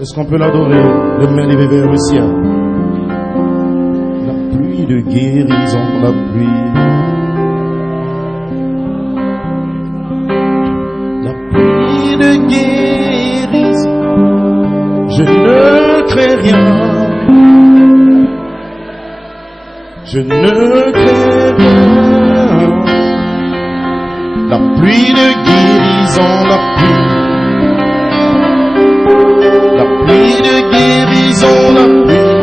Est-ce qu'on peut l'adorer, les mains levées vers le ciel? La pluie de guérison, la pluie. La pluie de guérison. Je ne crains rien. Je ne crains rien. La pluie de guérison, la pluie. La pluie de guérison, la pluie.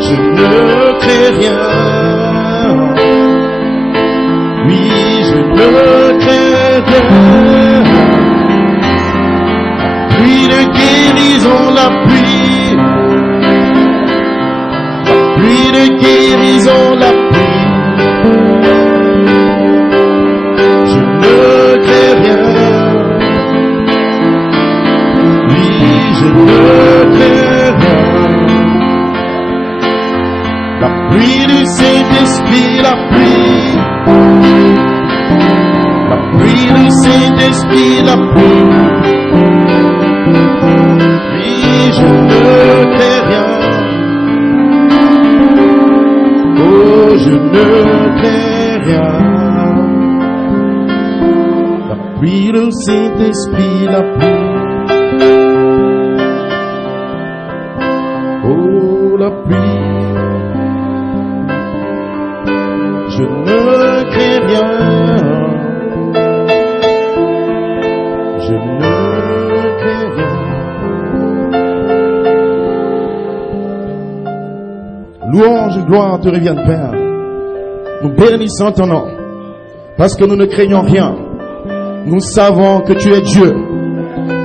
Je ne crains rien. Oui, je ne crains rien. La pluie de guérison, la pluie. La pluie de guérison, la pluie. Je ne crains rien. Je ne crains rien. La pluie du Saint-Esprit, la pluie. La pluie du Saint-Esprit, la pluie. Oui, je ne crains rien. Oh, je ne crains rien. La pluie du Saint-Esprit, la pluie. La pluie, je ne crains rien, je ne crains rien. Louange et gloire te reviennent, Père. Nous bénissons ton nom, parce que nous ne craignons rien. Nous savons que tu es Dieu.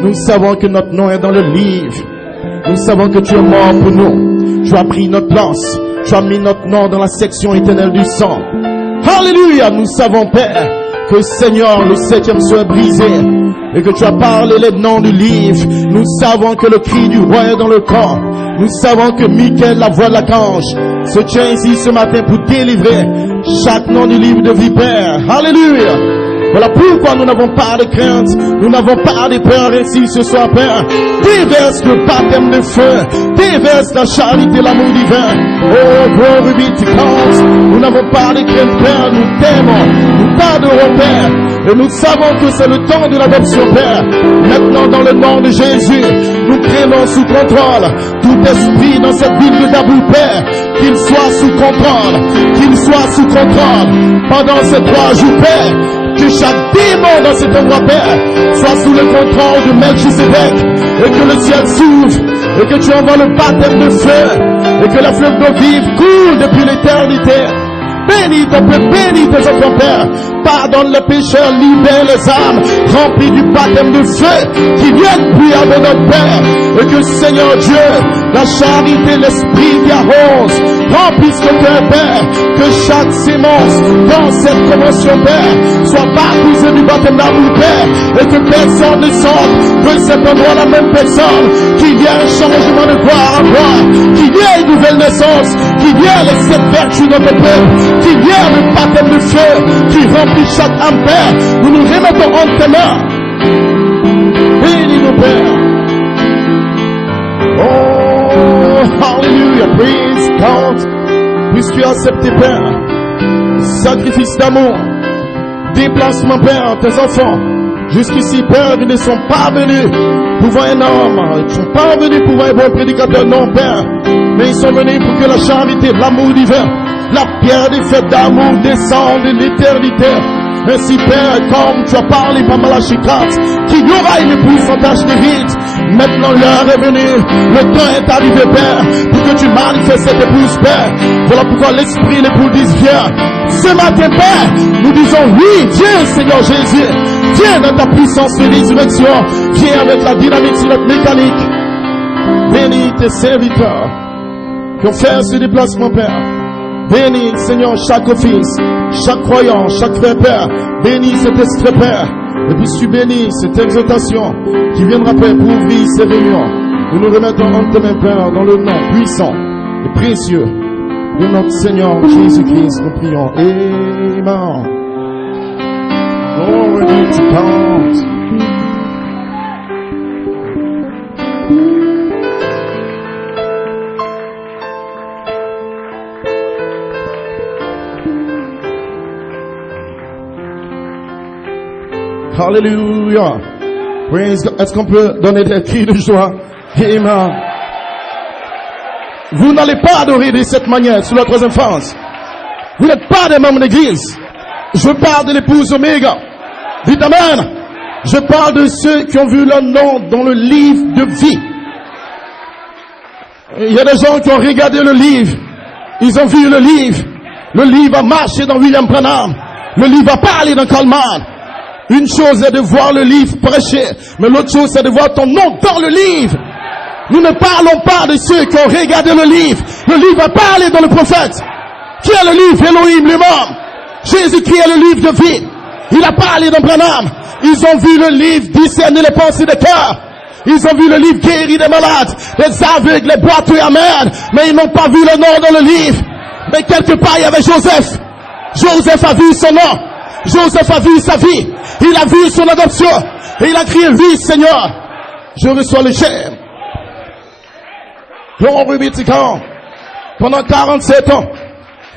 Nous savons que notre nom est dans le livre. Nous savons que tu es mort pour nous. Tu as pris notre place. Tu as mis notre nom dans la section éternelle du sang. Alléluia. Nous savons, Père, que Seigneur, le 7e soit brisé. Et que tu as parlé les noms du livre. Nous savons que le cri du roi est dans le camp. Nous savons que Michael, la voix de l'archange, se tient ici ce matin pour délivrer chaque nom du livre de vie, Père. Alléluia. Voilà pourquoi nous n'avons pas de crainte, nous n'avons pas de peur ici ce soir, Père. Déverse le baptême de feu, déverse la charité, l'amour divin. Oh, glory be to God. Nous n'avons pas de crainte, Père, nous t'aimons, nous t'adorons, Père. Et nous savons que c'est le temps de l'adoption, Père. Maintenant, dans le nom de Jésus, nous prenons sous contrôle tout esprit dans cette ville de Dabou, Père. Qu'il soit sous contrôle, qu'il soit sous contrôle pendant ces 3 jours, Père. Que chaque démon dans cet endroit, Père, soit sous le contrôle de Melchisedec, et que le ciel s'ouvre, et que tu envoies le baptême de feu, et que la fleuve d'eau vive coule depuis l'éternité. Bénis ton peuple, bénis tes enfants, Père. Pardonne les pécheurs, libère les âmes, remplis du baptême de feu qui viennent puis avec notre Père. Et que Seigneur Dieu, la charité, l'esprit qui arrose, remplisse ton cœur, Père. Que chaque sémence dans cette convention, Père, soit baptisée du baptême d'amour, Père. Et que personne ne sorte de cet endroit la même personne. Qu'il y ait un changement de gloire en gloire. Qu'il y ait une nouvelle naissance. Qu'il y ait les 7 vertus de notre peuple. Qu'il y ait le baptême de feu qui remplit chaque âme, Père. Nous nous remettons entre tes mains. Bénis-nous, Père. Oh, hallelujah, praise God. Puisque tu as accepté, Père, sacrifice d'amour, déplacement, Père, tes enfants. Jusqu'ici, Père, ils ne sont pas venus pour voir un homme. Ils ne sont pas venus pour voir un bon prédicateur, non, Père. Mais ils sont venus pour que la charité, l'amour divin, la pierre des fêtes d'amour descende de l'éternité. Ainsi, Père, comme tu as parlé par Malachie 4, qu'il y aura une épouse sans tache de rite. Maintenant, l'heure est venue, le temps est arrivé, Père, pour que tu manifestes cette épouse, Père. Voilà pourquoi l'Esprit, l'épouse disent, viens. Ce matin, Père, nous disons, oui, viens, Seigneur Jésus. Viens dans ta puissance de résurrection. Viens avec la dynamique sur notre mécanique. Bénis tes serviteurs qui ont fait ce déplacement, Père. Bénis, Seigneur, chaque office, chaque croyant, chaque frère, Père. Bénis cet esprit, Père. Et puis tu bénis cette exhortation qui viendra, Père, pour ouvrir ces réunions. Nous nous remettons entre tes mains, Père, dans le nom puissant et précieux de notre Seigneur Jésus-Christ. Nous prions. Amen. Glory be to God. Alléluia. Est-ce qu'on peut donner des cris de joie? Amen. Vous n'allez pas adorer de cette manière sous la troisième phase. Vous n'êtes pas des membres d'église. Je parle de l'épouse Oméga. Dites amen. Je parle de ceux qui ont vu leur nom dans le livre de vie. Il y a des gens qui ont regardé le livre. Ils ont vu le livre. Le livre a marché dans William Branham. Le livre a parlé dans Coleman. Une chose est de voir le livre prêcher, mais l'autre chose c'est de voir ton nom dans le livre. Nous ne parlons pas de ceux qui ont regardé le livre. Le livre a parlé dans le prophète. Qui est le livre? Elohim lui-même. Jésus qui est le livre de vie. Il a parlé dans Branham. Ils ont vu le livre discerner les pensées des cœurs. Ils ont vu le livre guérir des malades, des aveugles, les boiteux, amen. Mais ils n'ont pas vu le nom dans le livre. Mais quelque part il y avait Joseph. Joseph a vu son nom. Joseph a vu sa vie. Il a vu son adoption. Et il a crié, oui Seigneur, je reçois le germe. Pendant 47 ans,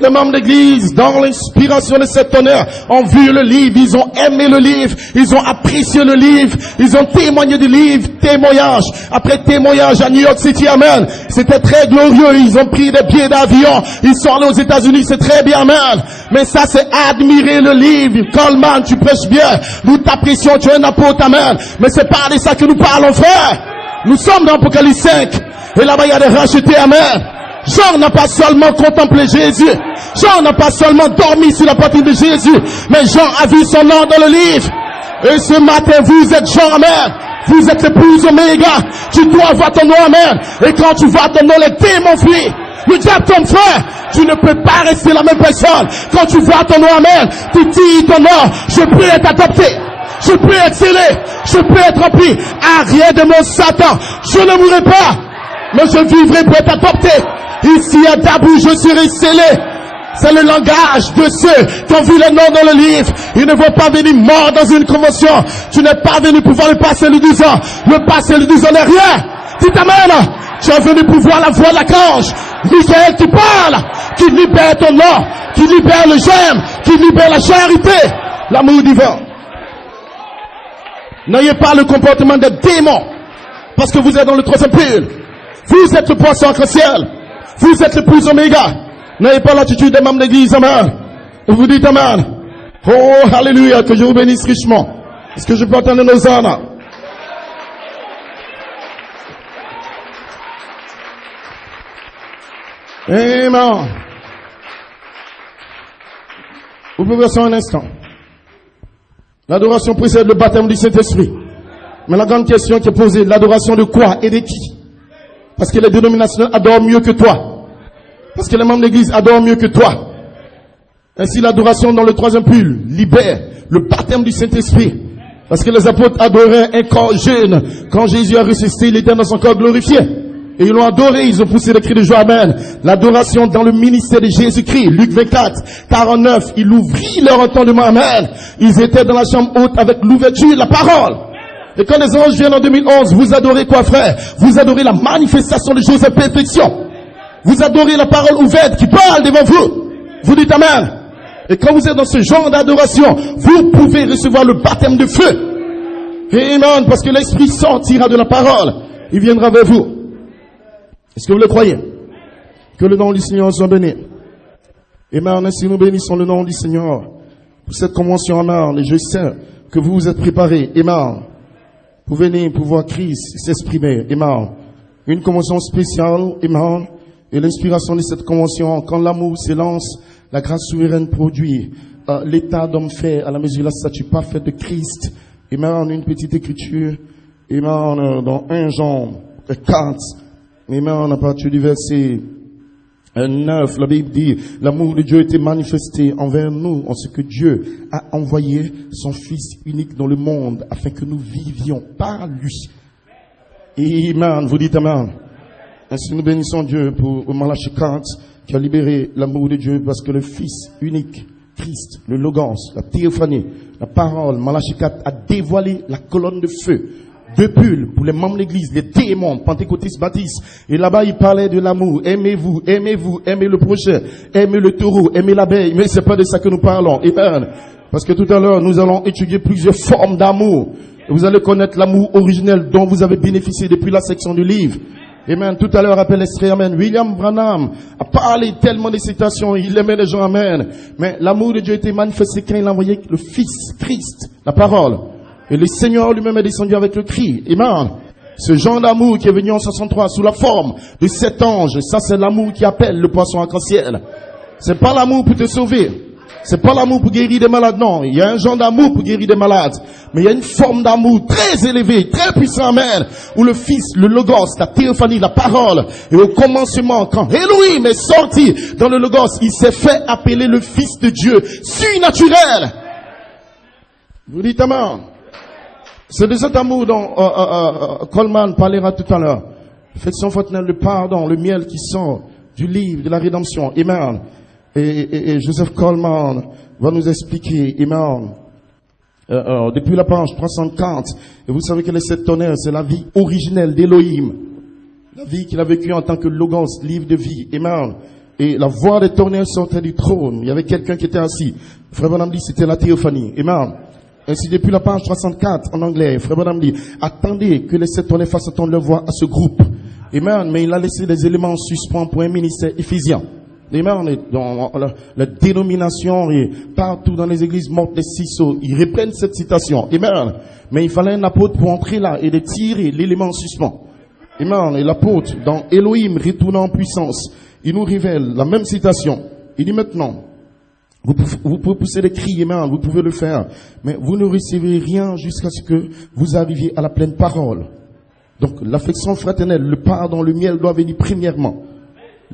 les membres d'église, dans l'inspiration de cet honneur, ont vu le livre, ils ont aimé le livre, ils ont apprécié le livre, ils ont témoigné du livre, témoignage après témoignage à New York City, amen. C'était très glorieux, ils ont pris des billets d'avion, ils sont allés aux États-Unis, c'est très bien, amen. Mais ça, c'est admirer le livre. Coleman, tu prêches bien, nous t'apprécions, tu es un apôtre, amen. Mais c'est pas de ça que nous parlons, frère. Nous sommes dans Apocalypse 5, et là-bas il y a des rachetés, amen. Jean n'a pas seulement contemplé Jésus. Jean n'a pas seulement dormi sur la poitrine de Jésus. Mais Jean a vu son nom dans le livre. Et ce matin, vous êtes Jean, amen. Vous êtes l'épouse Oméga. Tu dois voir ton nom, amen. Et quand tu vois ton nom, les démons fuient. Le diable, ton frère, tu ne peux pas rester la même personne. Quand tu vois ton nom, amen, tu dis ton nom. Je peux être adopté. Je peux être scellé. Je peux être rempli. Arrière de mon Satan. Je ne mourrai pas. Mais je vivrai pour être adopté. Ici à Dabou, je serai scellé. C'est le langage de ceux qui ont vu le nom dans le livre. Ils ne vont pas venir morts dans une convention. Tu n'es pas venu pour voir le passé le 12 ans. Le passé le 12 ans n'est rien. Tu t'amènes. Tu es venu pour voir la voix de l'archange Michael qui parle, qui libère ton nom, qui libère le germe, qui libère la charité, l'amour divin. N'ayez pas le comportement des démons, parce que vous êtes dans le troisième pile. Vous êtes le poisson arc-en-ciel. Vous êtes l'épouse Oméga. N'ayez pas l'attitude des membres d'église, amen. Vous dites amen. Oh, alléluia, que je vous bénisse richement. Est-ce que je peux entendre nos ânes? Amen. Vous pouvez rester un instant. L'adoration précède le baptême du Saint-Esprit. Mais la grande question qui est posée, l'adoration de quoi et de qui? Parce que les dénominations adorent mieux que toi. Parce que les membres de l'église adorent mieux que toi. Ainsi, l'adoration dans le troisième pull libère le baptême du Saint-Esprit. Parce que les apôtres adoraient un corps jeune. Quand Jésus a ressuscité, il était dans son corps glorifié. Et ils l'ont adoré, ils ont poussé des cris de joie, amen. L'adoration dans le ministère de Jésus-Christ, Luc 24, 49, il ouvrit leur entendement, amen. Ils étaient dans la chambre haute avec l'ouverture de la parole. Et quand les anges viennent en 2011, vous adorez quoi, frère? Vous adorez la manifestation de Joseph perfection. Vous adorez la parole ouverte qui parle devant vous. Vous dites amen. Et quand vous êtes dans ce genre d'adoration, vous pouvez recevoir le baptême de feu. Amen. Parce que l'Esprit sortira de la parole. Il viendra vers vous. Est-ce que vous le croyez? Que le nom du Seigneur soit béni. Amen. Ainsi nous bénissons le nom du Seigneur pour cette convention, amen. Et je sais que vous vous êtes préparés, amen, pour venir, pour voir Christ s'exprimer, amen. Une convention spéciale, amen. Et l'inspiration de cette convention, quand l'amour s'élance, la grâce souveraine produit l'état d'homme fait à la mesure de la statue parfaite de Christ. Amen. Une petite écriture, amen, dans 1 Jean 4, amen, à partir du verset 9, la Bible dit, l'amour de Dieu était manifesté envers nous en ce que Dieu a envoyé son Fils unique dans le monde afin que nous vivions par lui. Amen. Vous dites amen. Ainsi nous bénissons Dieu pour Malachie 4 qui a libéré l'amour de Dieu parce que le Fils unique, Christ, le Logos, la théophanie, la parole, Malachie 4 a dévoilé la colonne de feu. 2 pulls pour les membres de l'église, les démons, pentecôtistes, baptistes. Et là-bas, il parlait de l'amour. Aimez-vous, aimez-vous, aimez le prochain, aimez le taureau, aimez l'abeille. Mais c'est pas de ça que nous parlons. Amen. Parce que tout à l'heure, nous allons étudier plusieurs formes d'amour. Et vous allez connaître l'amour originel dont vous avez bénéficié depuis la section du livre. Amen. Tout à l'heure, appelle l'esprit, amen. William Branham a parlé tellement de citations, il aimait les gens, amen. Mais l'amour de Dieu a été manifesté quand il a envoyé le Fils, Christ, la parole. Et le Seigneur lui-même est descendu avec le cri. Amen. Ce genre d'amour qui est venu en 63 sous la forme de 7 anges, ça c'est l'amour qui appelle le poisson arc-en-ciel. C'est pas l'amour pour te sauver. C'est pas l'amour pour guérir des malades, non. Il y a un genre d'amour pour guérir des malades. Mais il y a une forme d'amour très élevée, très puissant, amen, où le Fils, le Logos, la théophanie, la parole, et au commencement, quand Elohim est sorti dans le Logos, il s'est fait appeler le Fils de Dieu, surnaturel. Vous dites amen. C'est de cet amour dont Coleman parlera tout à l'heure. Affection fraternelle, le pardon, le miel qui sort du livre de la rédemption, amen. Et Joseph Coleman va nous expliquer, amen, depuis la page 340, et vous savez que les 7 tonnerres, c'est la vie originelle d'Elohim, la vie qu'il a vécue en tant que Logos, livre de vie, amen. Et la voix des tonnerres sortait du trône, il y avait quelqu'un qui était assis. Frère Branham dit, c'était la théophanie, amen. Ainsi, depuis la page 304 en anglais, Frère Branham dit, attendez que les 7 tonnerres fassent entendre leur voix à ce groupe, amen. Mais il a laissé des éléments en suspens pour un ministère éphésien. Amen. Dans la dénomination et partout dans les églises mortes des Ciseaux, ils reprennent cette citation. Amen. Mais il fallait un apôtre pour entrer là et de tirer l'élément en suspens. Amen. Et l'apôtre, dans Elohim retournant en puissance, il nous révèle la même citation. Il dit maintenant, vous pouvez pousser des cris, amen, vous pouvez le faire, mais vous ne recevez rien jusqu'à ce que vous arriviez à la pleine parole. Donc l'affection fraternelle, le pardon, le miel doit venir premièrement.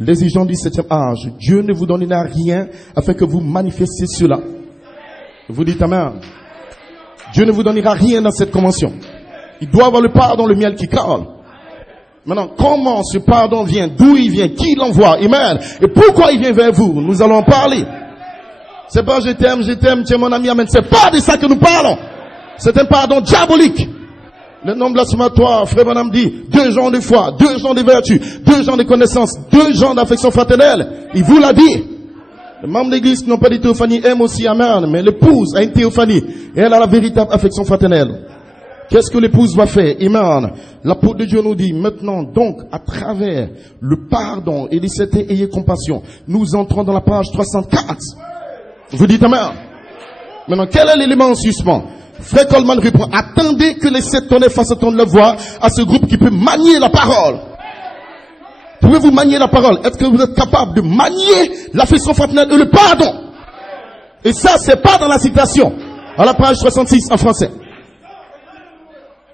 L'exigence du 7e âge. Dieu ne vous donnera rien afin que vous manifestiez cela. Vous dites amen. Dieu ne vous donnera rien dans cette convention. Il doit avoir le pardon, le miel qui colle. Maintenant, comment ce pardon vient? D'où il vient? Qui l'envoie? Amen. Et pourquoi il vient vers vous? Nous allons en parler. C'est pas je t'aime, tu es mon ami, amen. C'est pas de ça que nous parlons. C'est un pardon diabolique. Le nom blasphématoire, Frère Branham dit, 2 genres de foi, 2 genres de vertu, 2 genres de connaissance, 2 genres d'affection fraternelle. Il vous l'a dit. Les membres d'église qui n'ont pas de théophanie aiment aussi, amen, mais l'épouse a une théophanie et elle a la véritable affection fraternelle. Qu'est-ce que l'épouse va faire? Amen. L'apôtre de Dieu nous dit, maintenant donc, à travers le pardon et les 7 ayez compassion, nous entrons dans la page 304. Vous dites amen. Maintenant, quel est l'élément en suspens? Frère Coleman répond, attendez que les 7 tonnerres fassent entendre leur voix à ce groupe qui peut manier la parole. Pouvez-vous manier la parole? Est-ce que vous êtes capable de manier l'affection fraternelle et le pardon? Et ça, c'est pas dans la citation. À la page 66 en français.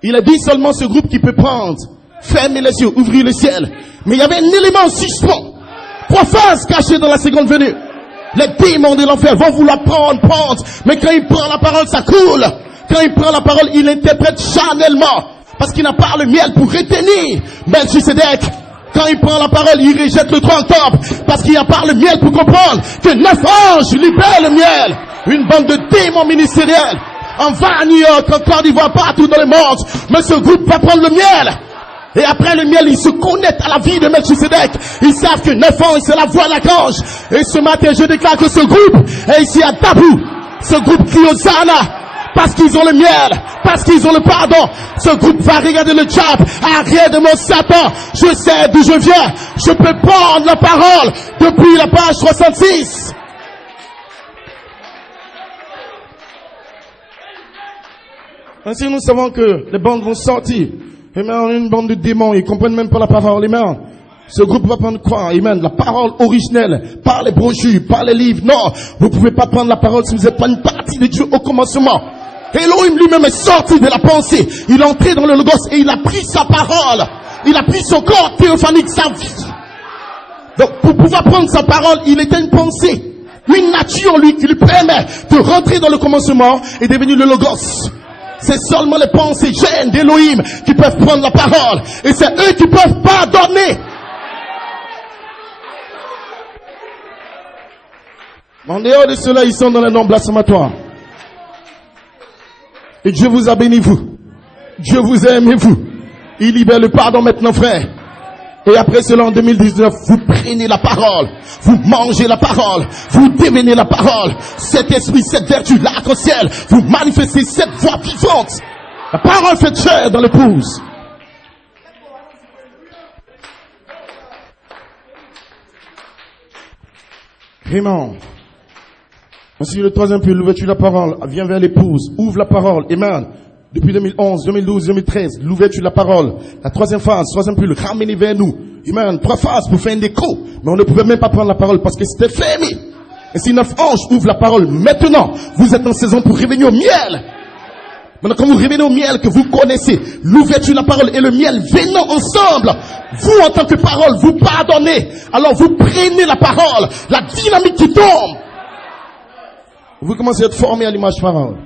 Il a dit seulement ce groupe qui peut prendre, fermer les yeux, ouvrir le ciel. Mais il y avait un élément suspens. 3 phases cachées dans la seconde venue. Les démons de l'enfer vont vouloir prendre. Mais quand il prend la parole, ça coule. Quand il prend la parole, il interprète charnellement. Parce qu'il n'a pas le miel pour retenir Melchisedec. Quand il prend la parole, il rejette le 30 temple. Parce qu'il n'a pas le miel pour comprendre que 9 anges libèrent le miel. Une bande de démons ministériels. On va à New York, en Côte d'Ivoire, partout dans le monde. Mais ce groupe va prendre le miel. Et après le miel, ils se connectent à la vie de Melchisedec. Ils savent que 9 ans, c'est la voix de l'archange. Et ce matin, je déclare que ce groupe est ici à Tabou. Ce groupe crie Hosanna. Parce qu'ils ont le miel, parce qu'ils ont le pardon. Ce groupe va regarder le diable. Arrête de mon Satan. Je sais d'où je viens. Je peux prendre la parole depuis la page 66. Ainsi, nous savons que les bandes vont sortir. Amen, une bande de démons, ils comprennent même pas la parole. Amen. Ce groupe va prendre quoi? Amen. La parole originelle, par les brochures, par les livres. Non, vous pouvez pas prendre la parole si vous n'êtes pas une partie de Dieu au commencement. Elohim lui-même est sorti de la pensée. Il est entré dans le Logos et il a pris sa parole. Il a pris son corps théophanique, sa vie. Donc, pour pouvoir prendre sa parole, il était une pensée. Une nature, lui, qui lui permet de rentrer dans le commencement et devenir le Logos. C'est seulement les pensées gênes d'Elohim qui peuvent prendre la parole. Et c'est eux qui peuvent pardonner. En dehors de cela, ils sont dans les noms blasphématoires. Et Dieu vous a béni, vous. Dieu vous a aimé, vous. Il libère le pardon maintenant, frère. Et après cela, en 2019, vous prenez la parole, vous mangez la parole, vous démenez la parole. Cet esprit, cette vertu, l'arc-en-ciel, vous manifestez cette voix vivante. La parole fait chair dans l'épouse. Vraiment. Ainsi, le troisième point, l'ouverture de la parole vient vers l'épouse, ouvre la parole, amen. Depuis 2011, 2012, 2013, l'ouverture de la parole. La troisième phase, troisième point, ramener vers nous. Amen. 3 phases pour faire un écho. Mais on ne pouvait même pas prendre la parole parce que c'était fermé. Et si 9 anges ouvrent la parole maintenant, vous êtes en saison pour revenir au miel. Maintenant, quand vous revenez au miel que vous connaissez, l'ouverture de la parole et le miel venant ensemble, vous en tant que parole, vous pardonnez. Alors vous prenez la parole, la dynamique qui tombe. Vous commencez à être formé à l'image parole.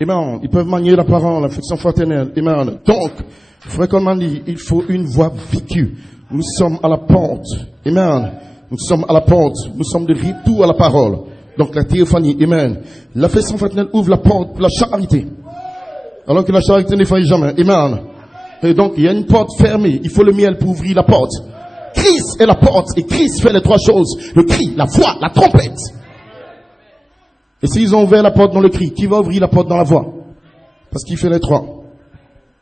Amen. Ils peuvent manier la parole, l'affection fraternelle. Amen. Donc, frère comme on dit, il faut une voix vécue. Nous sommes à la porte. Amen. Nous sommes à la porte. Nous sommes de retour à la parole. Donc la théophanie. Amen. L'affection fraternelle ouvre la porte pour la charité. Alors que la charité ne faillit jamais. Amen. Et donc, il y a une porte fermée. Il faut le miel pour ouvrir la porte. Christ est la porte. Et Christ fait les 3 choses. Le cri, la voix, la trompette. Et s'ils ont ouvert la porte dans le cri, qui va ouvrir la porte dans la voix? Parce qu'il fait les 3.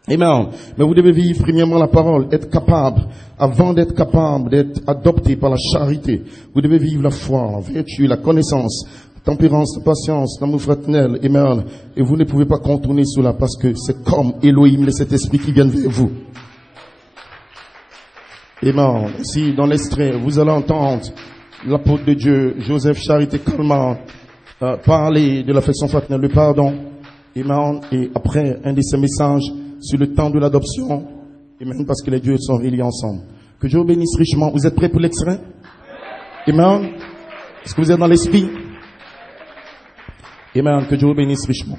Amen. Mais vous devez vivre premièrement la parole, être capable, avant d'être capable d'être adopté par la charité. Vous devez vivre la foi, la vertu, la connaissance, la tempérance, la patience, l'amour fraternel. Amen. Et vous ne pouvez pas contourner cela parce que c'est comme Elohim, cet esprit qui vient vers vous. Amen. Si dans l'extrait, vous allez entendre l'apôtre de Dieu, Joseph Charité Calmar, parler de l'affection fraternelle, le pardon, amen, et après un de ces messages sur le temps de l'adoption, amen, parce que les dieux sont reliés ensemble. Que Dieu bénisse richement. Vous êtes prêts pour l'extrait? Amen. Est-ce que vous êtes dans l'esprit? Amen. Que Dieu bénisse richement.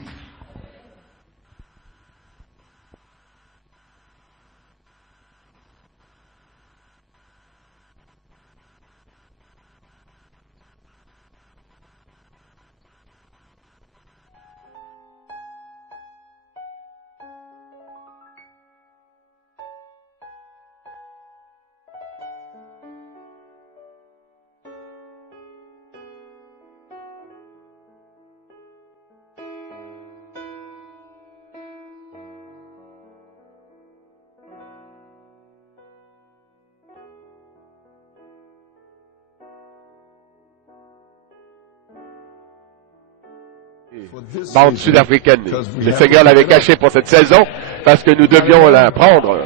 Bande sud-africaine. Le Seigneur l'avait cachée pour cette saison parce que nous devions la prendre.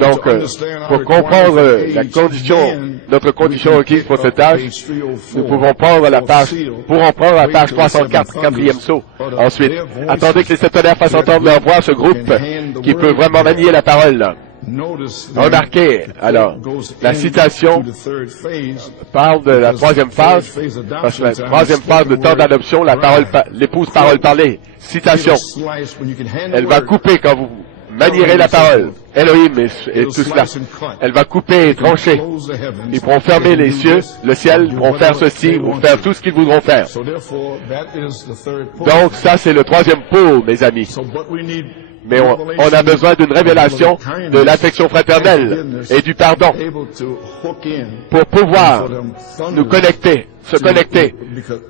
Donc, pour comprendre notre condition requise pour cet âge, nous pourrons prendre la page 304, 4e saut. Ensuite, attendez que les septonnaires fassent entendre leur voix, ce groupe qui peut vraiment manier la parole. Remarquez, alors, la citation parle de la 3e phase, parce que la 3e phase, le temps d'adoption, l'épouse parole parlée, citation. Elle va couper quand vous manierez la parole, Elohim et tout cela. Elle va couper et trancher. Ils pourront fermer les cieux, le ciel, ils pourront faire ceci, ou faire tout ce qu'ils voudront faire. Donc ça c'est le 3e pôle, mes amis. Mais on a besoin d'une révélation de l'affection fraternelle et du pardon pour pouvoir nous connecter, se connecter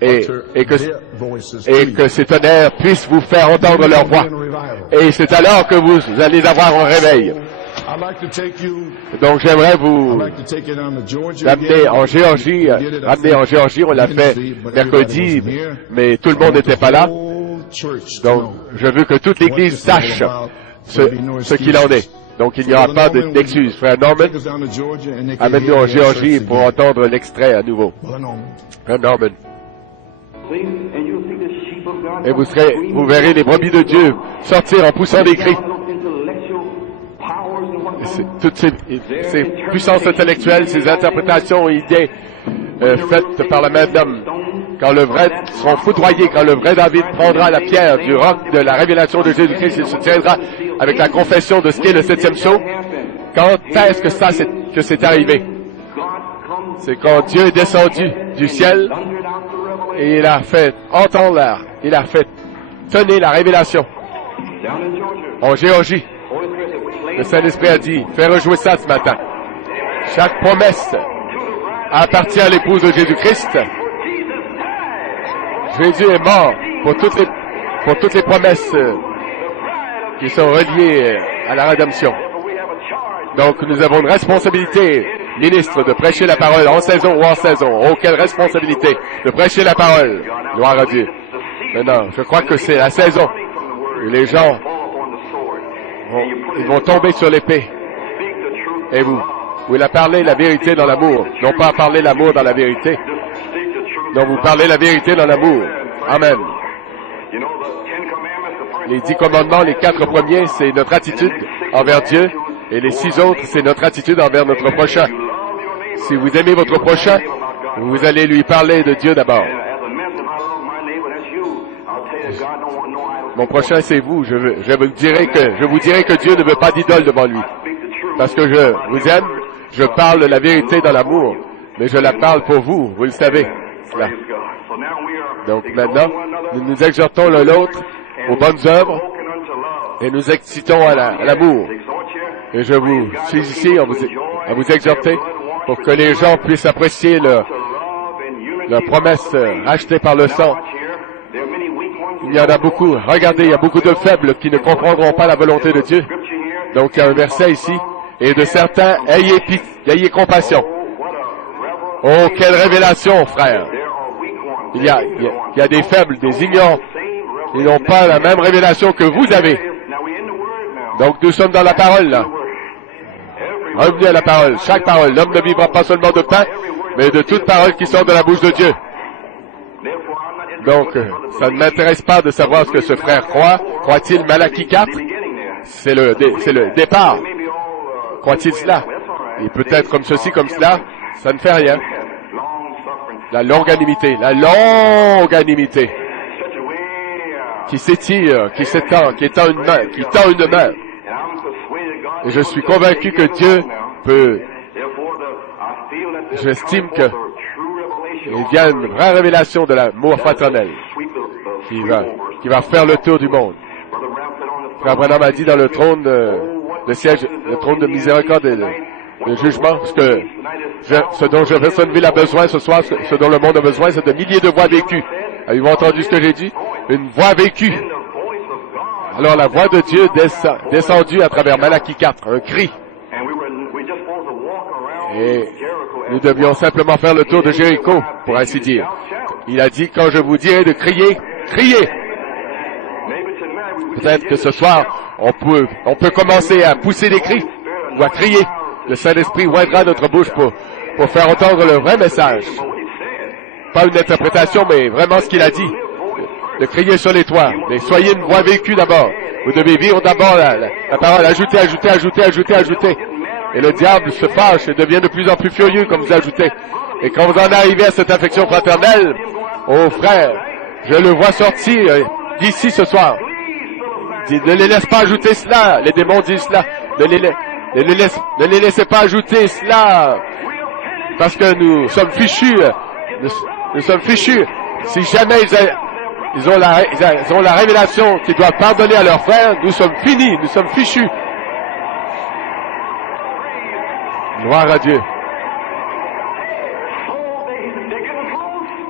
et que ces tonnerres puissent vous faire entendre leur voix. Et c'est alors que vous allez avoir un réveil. Donc j'aimerais vous ramener en Géorgie. On l'a fait mercredi, mais tout le monde n'était pas là. Donc, je veux que toute l'Église sache ce qu'il en est. Donc, il n'y aura pas d'excuses. Frère Norman, amène-nous en Géorgie pour entendre l'extrait à nouveau. Frère Norman. Et vous verrez les brebis de Dieu sortir en poussant des cris. Toutes ces puissances intellectuelles, ces interprétations et idées faites par la main d'homme. Quand le vrai seront foudroyés, quand le vrai David prendra la pierre du roc de la révélation de Jésus-Christ, il se tiendra avec la confession de ce qu'est le 7e sceau. Quand est-ce que c'est arrivé? C'est quand Dieu est descendu du ciel et il a fait entendre il a fait tenir la révélation en Géorgie. Le Saint-Esprit a dit, fais rejouer ça ce matin. Chaque promesse appartient à l'épouse de Jésus-Christ. Jésus est mort pour toutes les promesses qui sont reliées à la rédemption. Donc, nous avons une responsabilité, ministre, de prêcher la parole en saison ou en saison. Oh, quelle responsabilité de prêcher la parole. Gloire à Dieu. Maintenant, je crois que c'est la saison où les gens vont tomber sur l'épée. Et vous voulez parler la vérité dans l'amour, non pas parler l'amour dans la vérité. Donc, vous parlez la vérité dans l'amour. Amen. Les 10 commandements, les 4 premiers, c'est notre attitude envers Dieu. Et les 6 autres, c'est notre attitude envers notre prochain. Si vous aimez votre prochain, vous allez lui parler de Dieu d'abord. Mon prochain, c'est vous. Je vous dirai que Dieu ne veut pas d'idole devant lui. Parce que je vous aime, je parle la vérité dans l'amour. Mais je la parle pour vous, vous le savez. Cela. Donc maintenant, nous nous exhortons l'un l'autre aux bonnes œuvres et nous excitons à l'amour. Et je vous suis ici à vous exhorter pour que les gens puissent apprécier leur promesse rachetée par le sang. Il y en a beaucoup. Regardez, il y a beaucoup de faibles qui ne comprendront pas la volonté de Dieu. Donc, il y a un verset ici. Et de certains, ayez compassion. Oh, quelle révélation, frère! Il y a des faibles, des ignorants. Ils n'ont pas la même révélation que vous avez. Donc, nous sommes dans la parole, là. Revenez à la parole. Chaque parole. L'homme ne vivra pas seulement de pain, mais de toute parole qui sort de la bouche de Dieu. Donc, ça ne m'intéresse pas de savoir ce que ce frère croit. Croit-il Malachie 4? C'est le départ. Croit-il cela? Et peut-être comme ceci, comme cela, ça ne fait rien. La longanimité qui s'étire, qui s'étend, qui tend une main. Et je suis convaincu que Dieu peut, j'estime qu'il y a une vraie révélation de l'amour fraternel qui va faire le tour du monde. Frère Branham a dit dans le trône de siège, le trône de miséricorde et de jugement, parce que ce dont Jeffersonville a besoin ce soir, ce dont le monde a besoin, c'est de milliers de voix vécues. Avez-vous entendu ce que j'ai dit? Une voix vécue. Alors la voix de Dieu descendue à travers Malachie 4, un cri. Et nous devions simplement faire le tour de Jéricho, pour ainsi dire. Il a dit, quand je vous dirai de crier, criez. Peut-être que ce soir, on peut commencer à pousser des cris, ou à crier. Le Saint-Esprit oindra notre bouche pour faire entendre le vrai message. Pas une interprétation, mais vraiment ce qu'il a dit. De crier sur les toits. Mais soyez une voix vécue d'abord. Vous devez vivre d'abord la parole. Ajoutez. Et le diable se fâche et devient de plus en plus furieux quand vous ajoutez. Et quand vous en arrivez à cette affection fraternelle, oh frère, je le vois sortir d'ici ce soir. Ne les laisse pas ajouter cela. Les démons disent cela. Ne les laissez pas ajouter cela. Parce que nous sommes fichus. Nous sommes fichus. Si jamais ils ont la révélation qu'ils doivent pardonner à leurs frères, nous sommes finis. Nous sommes fichus. Gloire à Dieu.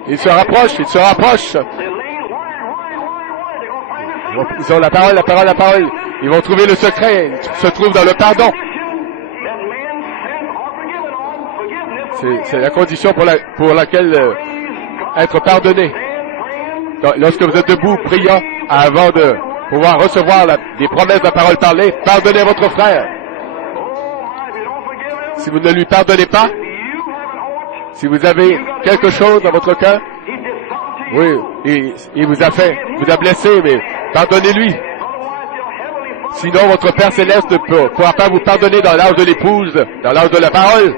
Ils se rapprochent. Ils ont la parole. Ils vont trouver le secret. Il se trouve dans le pardon. C'est la condition pour laquelle être pardonné. Donc, lorsque vous êtes debout, priant, avant de pouvoir recevoir les promesses de la parole parlée, pardonnez votre frère. Si vous ne lui pardonnez pas, si vous avez quelque chose dans votre cœur, oui, il vous a blessé, mais pardonnez-lui. Sinon, votre Père Céleste ne pourra pas vous pardonner dans l'âge de l'épouse, dans l'âge de la parole.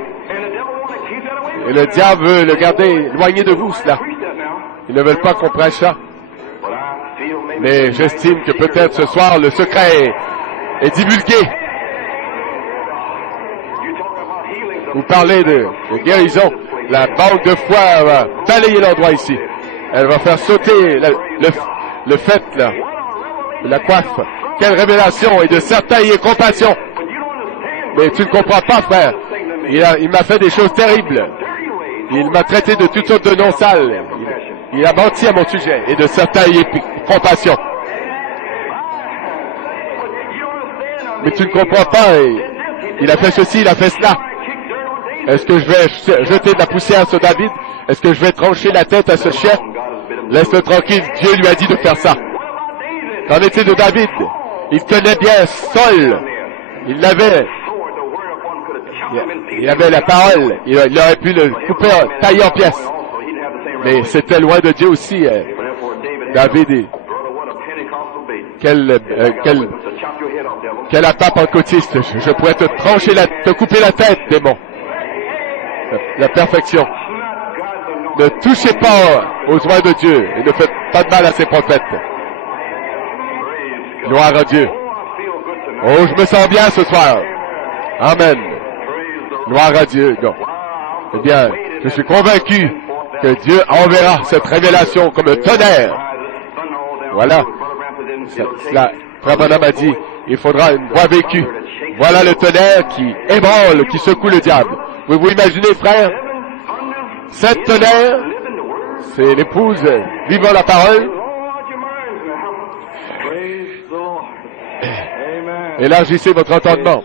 Et le diable veut le garder éloigné de vous, cela. Ils ne veulent pas qu'on prêche ça. Mais j'estime que peut-être ce soir, le secret est divulgué. Vous parlez de guérison. La banque de foi va balayer l'endroit ici. Elle va faire sauter le fait, là, de la coiffe. Quelle révélation! Et de certains, ayez compassion. Mais tu ne comprends pas, frère. Il m'a fait des choses terribles. Il m'a traité de toutes sortes de noms sales. Il a menti à mon sujet et de certains compassion. Mais tu ne comprends pas. Il a fait ceci, il a fait cela. Est-ce que je vais jeter de la poussière sur David? Est-ce que je vais trancher la tête à ce chien? Laisse-le tranquille, Dieu lui a dit de faire ça. Qu'en est-il de David? Il connaît bien Saul. Il avait la parole. Il aurait pu le couper, tailler en pièces. Mais c'était loin de Dieu aussi, David. Quel appât pentecôtiste. Je pourrais te couper la tête, démon. La perfection. Ne touchez pas aux oies de Dieu et ne faites pas de mal à ses prophètes. Gloire à Dieu. Oh, je me sens bien ce soir. Amen. Gloire à Dieu. Non. Eh bien, je suis convaincu que Dieu enverra cette révélation comme un tonnerre. Voilà. Frère Bonhomme a dit, il faudra une voix vécue. Voilà le tonnerre qui ébranle, qui secoue le diable. Pouvez-vous imaginer, frère? Cette tonnerre, c'est l'épouse vivant la parole. Élargissez votre entendement.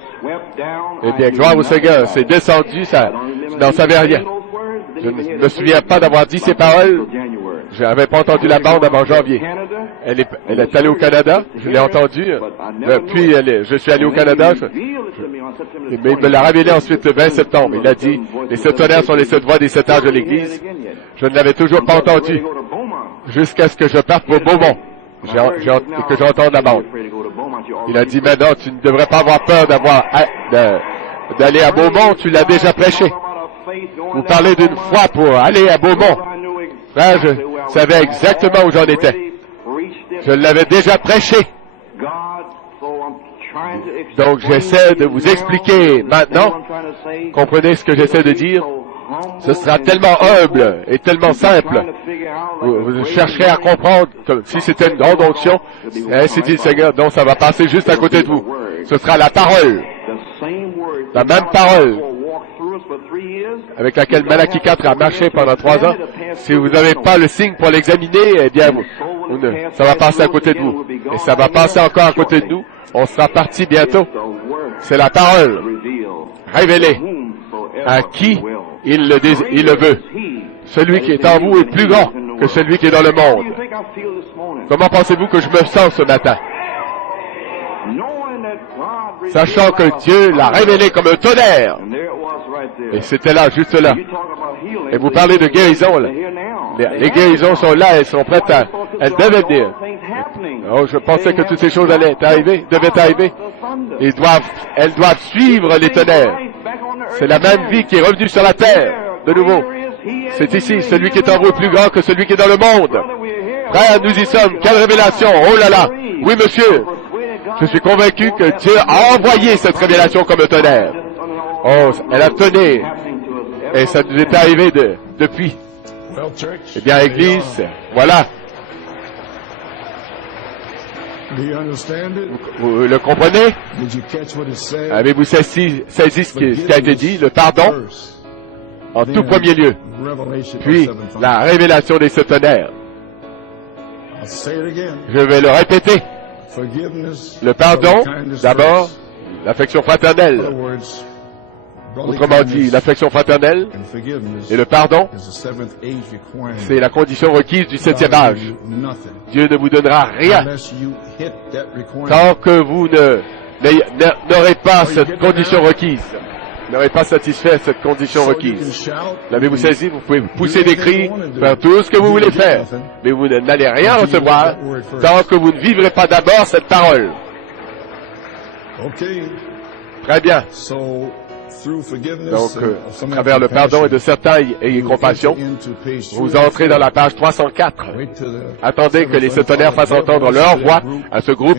Eh bien, gloire au Seigneur, c'est descendu, ça, je n'en savais rien. Je ne me souviens pas d'avoir dit ces paroles. Je n'avais pas entendu la bande avant janvier. Elle est allée au Canada, je l'ai entendue. Puis je suis allé au Canada, mais il me l'a révélé ensuite le 20 septembre. Il a dit, les 7 tonnerres sont les 7 voix des 7 âges de l'Église. Je ne l'avais toujours pas entendu, jusqu'à ce que je parte pour Beaumont, et que j'entende la bande. Il a dit, maintenant, tu ne devrais pas avoir peur d'aller à Beaumont, tu l'as déjà prêché. Vous parlez d'une foi pour aller à Beaumont. Frère, je savais exactement où j'en étais. Je l'avais déjà prêché. Donc j'essaie de vous expliquer maintenant. Comprenez ce que j'essaie de dire? Ce sera tellement humble et tellement simple. Vous chercherez à comprendre comme si c'était une grande onction. Ainsi dit le Seigneur, donc ça va passer juste à côté de vous. Ce sera la parole. La même parole avec laquelle Malachie 4 a marché pendant 3 ans. Si vous n'avez pas le signe pour l'examiner, eh bien, ça va passer à côté de vous. Et ça va passer encore à côté de nous. On sera parti bientôt. C'est la parole révélée à qui il le veut. Celui qui est en vous est plus grand que celui qui est dans le monde. Comment pensez-vous que je me sens ce matin? Sachant que Dieu l'a révélé comme un tonnerre. Et c'était là, juste là. Et vous parlez de guérison, là. Les guérisons sont là, elles sont prêtes elles devaient venir. Oh, je pensais que toutes ces choses devaient arriver. Elles doivent suivre les tonnerres. C'est la même vie qui est revenue sur la terre, de nouveau. C'est ici, celui qui est en vous est plus grand que celui qui est dans le monde. Frère, nous y sommes. Quelle révélation! Oh là là! Oui, monsieur. Je suis convaincu que Dieu a envoyé cette révélation comme un tonnerre. Oh, elle a tonné. Et ça nous est arrivé depuis. Eh bien, Église, voilà. Vous le comprenez? Avez-vous saisi ce qui a été dit? Le pardon, en tout premier lieu. Puis, la révélation des 7 tonnerres. Je vais le répéter. Le pardon, d'abord, l'affection fraternelle. Autrement dit, l'affection fraternelle et le pardon, c'est la condition requise du 7e âge. Dieu ne vous donnera rien tant que vous n'aurez pas cette condition requise. N'aurez pas satisfait cette condition requise. L'avez-vous saisi? Vous pouvez pousser des cris, faire tout ce que vous voulez faire, mais vous n'allez rien recevoir tant que vous ne vivrez pas d'abord cette parole. Très bien. Donc, à travers le pardon et de certains, ayez compassion. Vous entrez dans la page 304. Attendez que les 7 tonnerres fassent entendre leur voix à ce groupe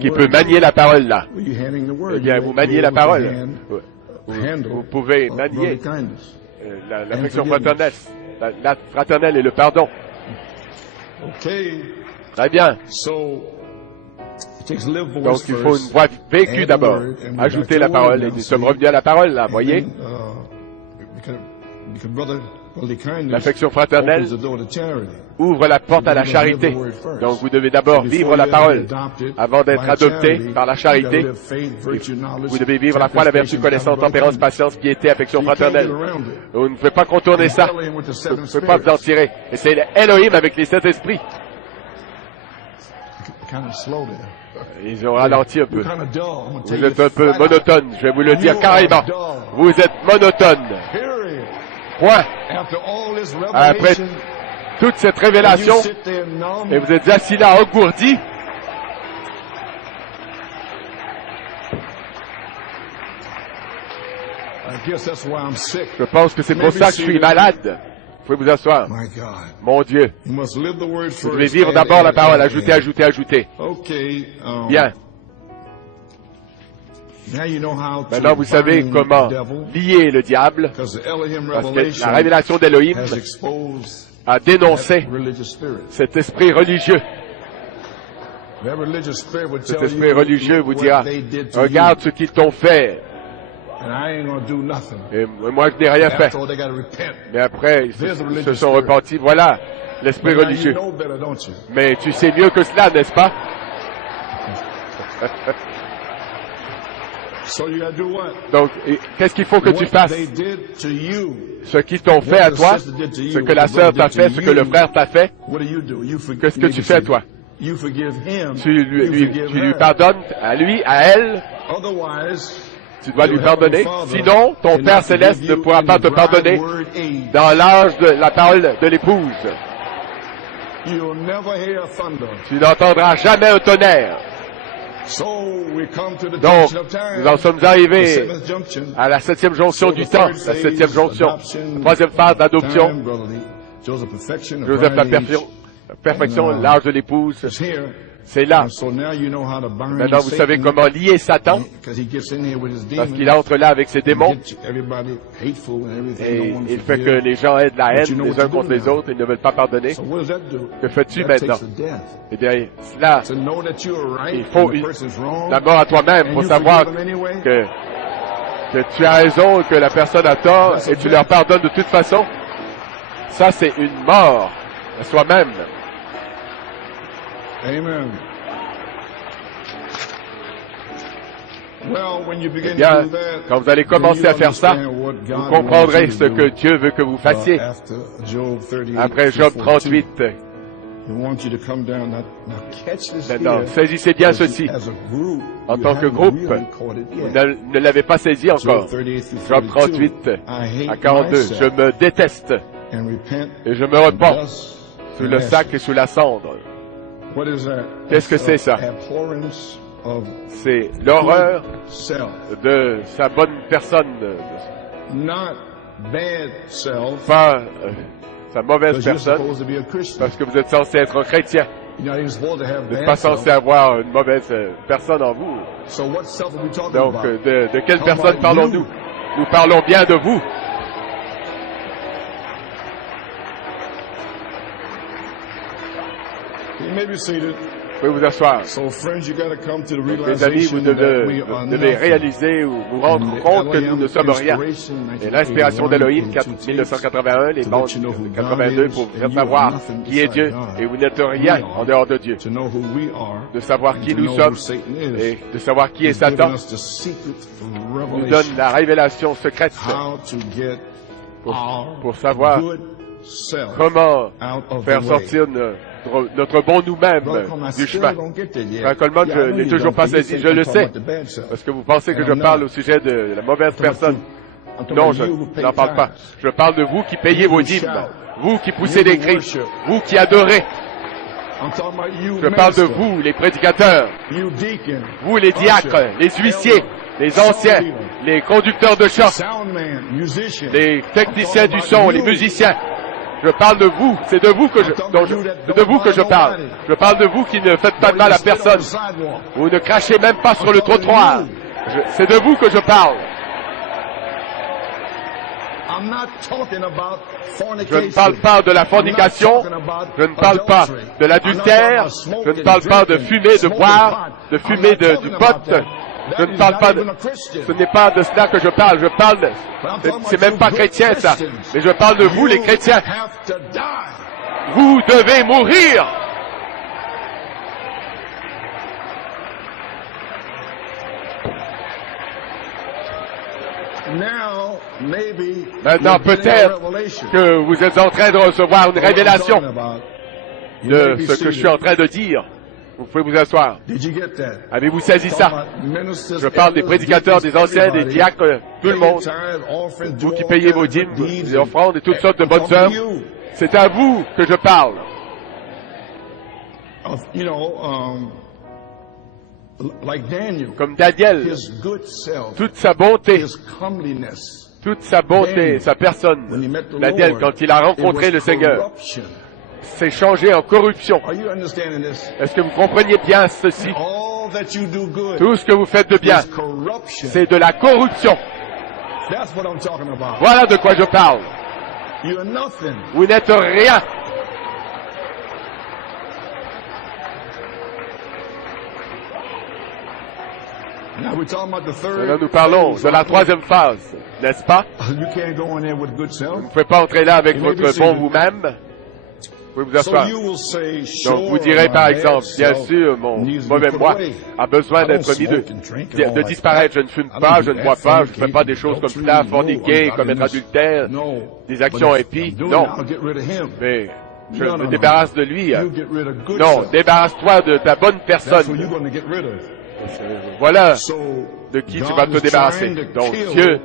qui peut manier la parole là. Eh bien, vous maniez la parole. Vous pouvez manier l'affection fraternelle, la fraternelle et le pardon. Très bien. Donc, il faut une voix vécue d'abord. Ajouter la parole. Et nous sommes revenus à la parole, là, voyez. L'affection fraternelle ouvre la porte à la charité. Donc, vous devez d'abord vivre la parole avant d'être adopté par la charité. Vous devez vivre la foi, la vertu, connaissance, tempérance, patience, piété, affection fraternelle. Vous ne pouvez pas contourner ça. Vous ne pouvez pas vous en tirer. Et c'est Elohim avec les sept esprits. Ils ont ralenti un peu. Vous êtes un peu monotone. Je vais vous le dire carrément. Vous êtes monotone. Point. Après toute cette révélation, et vous êtes assis là engourdi, je pense que c'est pour ça que je suis malade. Vous pouvez vous asseoir. Mon Dieu. Vous devez vivre d'abord la parole. Ajouter, ajouter, ajouter. Bien. Maintenant, vous savez comment lier le diable, parce que la révélation d'Elohim a dénoncé cet esprit religieux. Cet esprit religieux vous dira, regarde ce qu'ils t'ont fait. Et moi, je n'ai rien fait. Mais après, ils se sont repentis. Voilà l'esprit religieux. Mais tu sais mieux que cela, n'est-ce pas? Donc, qu'est-ce qu'il faut que tu fasses? Ce qu'ils t'ont fait à toi, ce que la sœur t'a fait, ce que le frère t'a fait, qu'est-ce que tu fais à toi? Tu lui pardonnes à lui, à elle. Tu dois lui pardonner. Sinon, ton Père Céleste ne pourra pas te pardonner dans l'âge de la parole de l'épouse. Tu n'entendras jamais un tonnerre. Donc, nous en sommes arrivés à la 7e jonction du temps, la 7e jonction, la 3e phase d'adoption. Joseph, la perfection, l'âge de l'épouse, c'est là. Maintenant, vous savez comment lier Satan, parce qu'il entre là avec ses démons, et il fait que les gens aient de la haine les uns contre les autres, ils ne veulent pas pardonner. Que fais-tu maintenant? Eh bien, cela, il faut la mort à toi-même pour savoir que tu as raison, que la personne a tort, et tu leur pardonnes de toute façon. Ça, c'est une mort à soi-même. Amen. Eh bien, quand vous allez commencer à faire ça, vous comprendrez ce que Dieu veut que vous fassiez. Après Job 38, maintenant, saisissez bien ceci. En tant que groupe, vous ne l'avez pas saisi encore. Job 38 à 42, je me déteste et je me repens sous le sac et sous la cendre. Qu'est-ce que c'est ça? C'est l'horreur de sa bonne personne, pas sa mauvaise personne, parce que vous êtes censé être un chrétien. Vous n'êtes pas censé avoir une mauvaise personne en vous. Donc, de quelle personne parlons-nous? Nous parlons bien de vous. Vous pouvez vous asseoir. Mes amis, vous devez réaliser ou vous rendre compte que nous ne sommes rien. Et l'inspiration d'Elohim, 1981, les bandes 82, pour vous faire savoir qui est Dieu. Et vous n'êtes rien en dehors de Dieu. De savoir qui nous sommes et de savoir qui est Satan nous donne la révélation secrète pour savoir comment faire sortir notre bon nous-mêmes du chemin. Frère Coleman, je ne l'ai toujours pas saisi, je le sais, parce que vous pensez que je parle au sujet de la mauvaise personne. Non, je n'en parle pas. Je parle de vous qui payez vos dîmes, vous qui poussez des cris, vous qui adorez. Je parle de vous, les prédicateurs, vous les diacres, les huissiers, les anciens, les conducteurs de chant, les techniciens du son, les musiciens. Je parle de vous, c'est de vous que je parle. Je parle de vous qui ne faites pas de mal à personne. Vous ne crachez même pas sur le trottoir. C'est de vous que je parle. Je ne parle pas de la fornication, je ne parle pas de l'adultère, je ne parle pas de fumer, de boire, de fumer du pot. Je ne parle pas ce n'est pas de cela que je parle, c'est même pas chrétien ça, mais je parle de vous les chrétiens. Vous devez mourir. Maintenant, peut-être que vous êtes en train de recevoir une révélation de ce que je suis en train de dire. Vous pouvez vous asseoir. Avez-vous saisi ça? Je parle des prédicateurs, des anciens, des diacres, tout le monde. Vous qui payez vos dîmes, des offrandes et toutes sortes de bonnes œuvres. C'est à vous que je parle. Comme Daniel, toute sa bonté, sa personne, Daniel, quand il a rencontré le Seigneur, s'est changé en corruption. Est-ce que vous compreniez bien ceci? Tout ce que vous faites de bien, c'est de la corruption. Voilà de quoi je parle. Vous n'êtes rien. Maintenant, nous parlons de la troisième phase, n'est-ce pas? Vous ne pouvez pas entrer là avec votre bon vous-même. Vous pouvez vous asseoir. Donc, vous direz par exemple, bien sûr, mon mauvais moi a besoin d'être mis de disparaître. Je ne fume pas, je ne bois pas, je ne fais pas des choses comme cela, forniquer, commettre adultère, des actions impies. Non. Mais je me débarrasse de lui. Non, débarrasse-toi de ta bonne personne. Voilà de qui tu vas te débarrasser. Donc, Dieu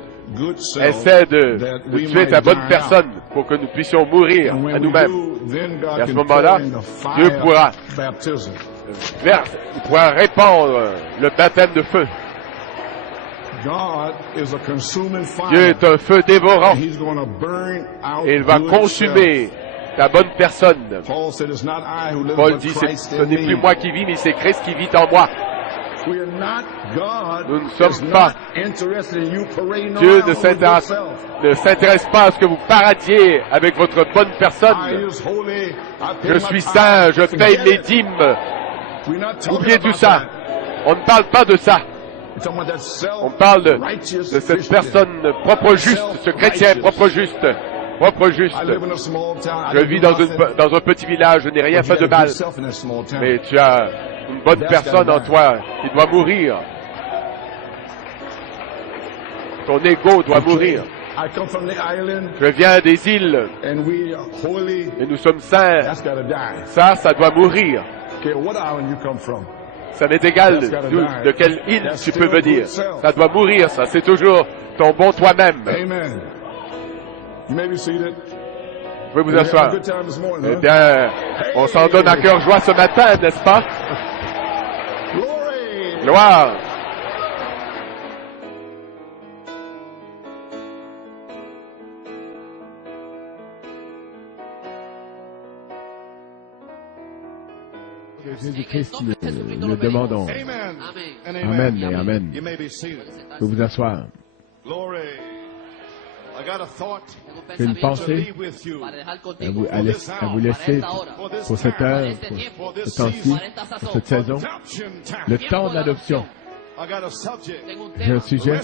essaie de tuer ta bonne personne pour que nous puissions mourir à nous-mêmes. Et à ce moment-là, Dieu pourra répandre le baptême de feu. Dieu est un feu dévorant et il va consumer ta bonne personne. Paul dit, ce n'est plus moi qui vis, mais c'est Christ qui vit en moi. Nous ne sommes pas. Dieu ne s'intéresse pas à ce que vous paradiez avec votre bonne personne. Je suis saint, je paye mes dîmes. Oubliez tout ça. On ne parle pas de ça. On parle de cette personne propre juste, ce chrétien propre juste. Je vis dans un petit village, je n'ai rien fait de mal. Mais tu as une bonne personne en toi qui doit mourir. Ton ego doit mourir. Je viens des îles et nous sommes saints. Ça doit mourir. Ça m'est égal de quelle île tu peux venir. Ça doit mourir, ça. C'est toujours ton bon toi-même. Vous pouvez vous asseoir. Eh bien, on s'en donne à cœur joie ce matin, n'est-ce pas? Gloire. Jésus-Christ, nous demandons. Amen et Amen. Vous pouvez vous asseoir. J'ai une pensée à vous laisser pour cette heure, pour ce temps-ci, pour cette saison. Le temps de l'adoption. J'ai un sujet,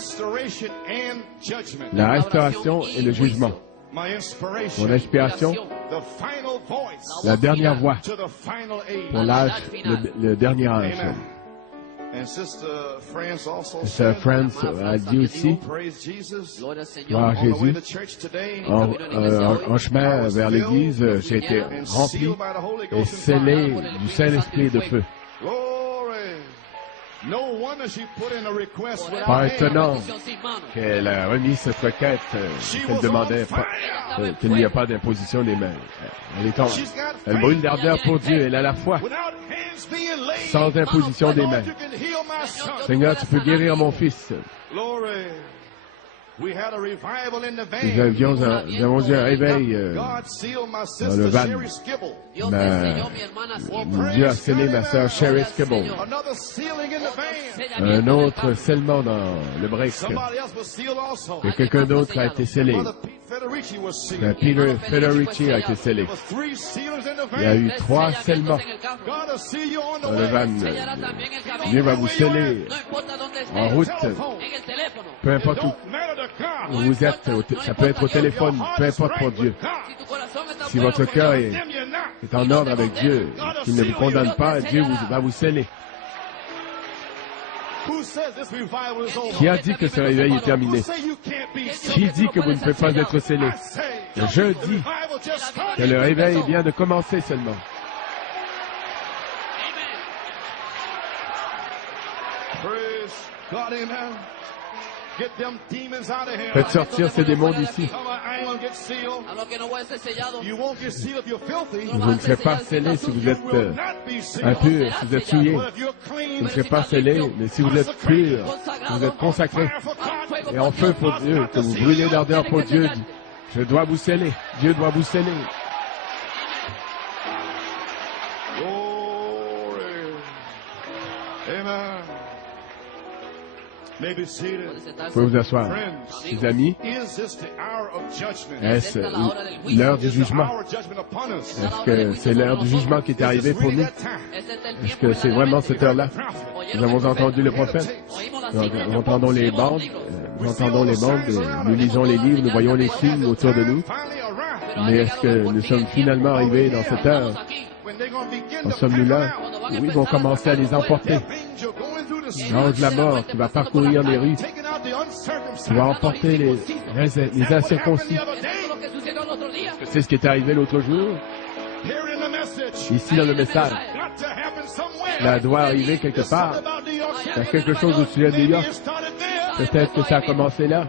la restauration et le jugement. Mon inspiration, la dernière voix pour l'âge, le dernier âge. Sœur France a dit aussi, gloire à Jésus, en chemin vers l'église, j'ai été rempli et scellé du Saint-Esprit de feu. Pas étonnant qu'elle a remis cette requête qu'elle demandait, qu'il n'y a pas d'imposition des mains. Elle brûle d'ardeur pour Dieu, elle a la foi, sans imposition des mains. Seigneur, tu peux guérir mon fils. Nous avons eu un réveil dans le van. Dieu a scellé ma sœur Sherry Skibble. Un autre scellement dans le break. Et quelqu'un d'autre a été scellé. Peter Federici a été scellé. Il y a eu 3 scellements dans le van. Dieu va vous sceller en route. Peu importe où vous êtes, ça peut être au téléphone, peu importe pour Dieu. Si votre cœur est en ordre avec Dieu, qu'il ne vous condamne pas, Dieu va vous sceller. Qui a dit que ce réveil est terminé? Qui dit que vous ne pouvez pas être scellé? Je dis que le réveil vient de commencer seulement. Faites sortir ces démons d'ici. Vous ne serez pas scellés si vous êtes impur, si vous êtes souillés. Vous ne serez pas scellés, mais si vous êtes pur, si vous êtes consacrés et en feu pour Dieu, que vous brûlez d'ardeur pour Dieu, je dois vous sceller. Dieu doit vous sceller. Amen. Vous pouvez vous asseoir. Les amis, est-ce l'heure du jugement? Est-ce que c'est l'heure du jugement qui est arrivée pour nous? Est-ce que c'est vraiment cette heure-là? Nous avons entendu le prophète, nous entendons les bandes, nous lisons les livres, nous voyons les signes autour de nous. Mais est-ce que nous sommes finalement arrivés dans cette heure? En sommes-nous là? Oui, ils vont commencer à les emporter. L'ange de la mort qui va parcourir les rues, qui va emporter les incirconcis. C'est ce qui est arrivé l'autre jour. Ici dans le message, cela doit arriver quelque part. Il y a quelque chose au sujet de New York. Peut-être que ça a commencé là.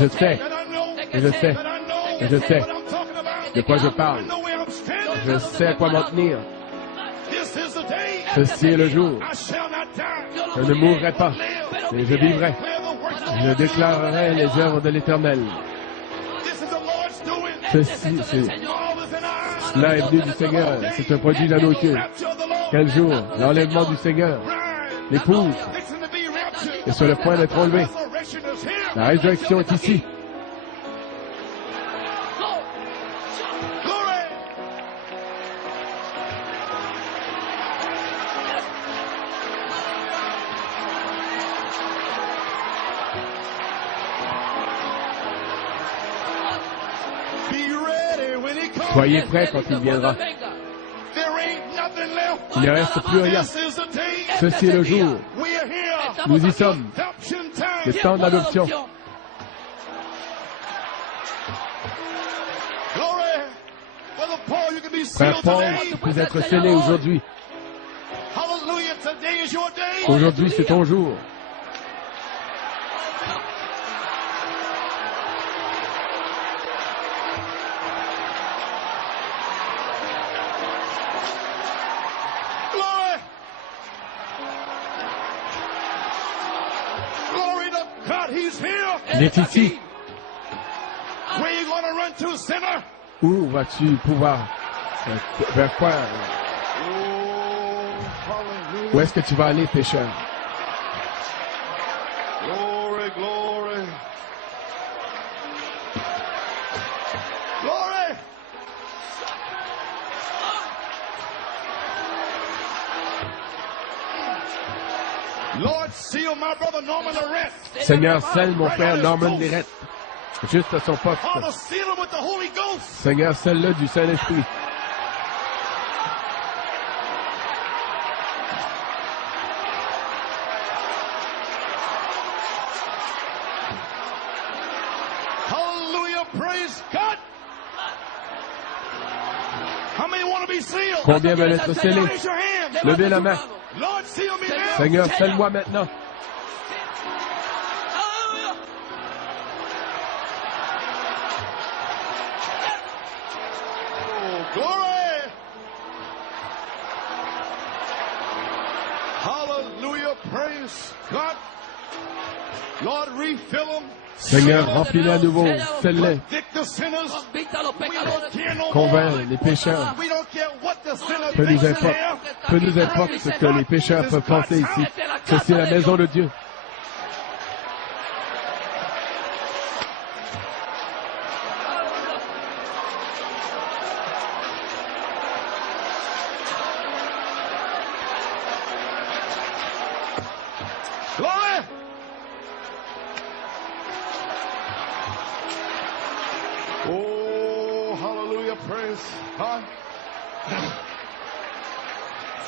Je sais, et je sais, et je sais de quoi je parle. Je sais à quoi m'en tenir. Ceci est le jour. Je ne mourrai pas, mais je vivrai. Je déclarerai les œuvres de l'Éternel. Cela est venu du Seigneur. C'est un produit de nos yeux. Quel jour? L'enlèvement du Seigneur. L'épouse est sur le point d'être enlevée. La résurrection est ici. Soyez prêts quand il viendra. Il ne reste plus rien. Ceci est le jour. Nous y sommes. Le temps de l'adoption. Frère Paul, vous êtes scellé aujourd'hui. Aujourd'hui, c'est ton jour. Il est ici. Où vas-tu pouvoir? Vers quoi? Où est-ce que tu vas aller, pécheur? Glory, glory. Glory. Seigneur, scelle mon frère Norman Lirette, juste à son poste. Seigneur, scelle-le du Saint-Esprit. Combien veulent être scellés? Levez la main. Seigneur, scelle-moi maintenant. Seigneur, remplis-les à nouveau, scelle-les. Convainc les pécheurs. Peu nous importe ce que les pécheurs peuvent penser ici. Ceci est la maison de Dieu.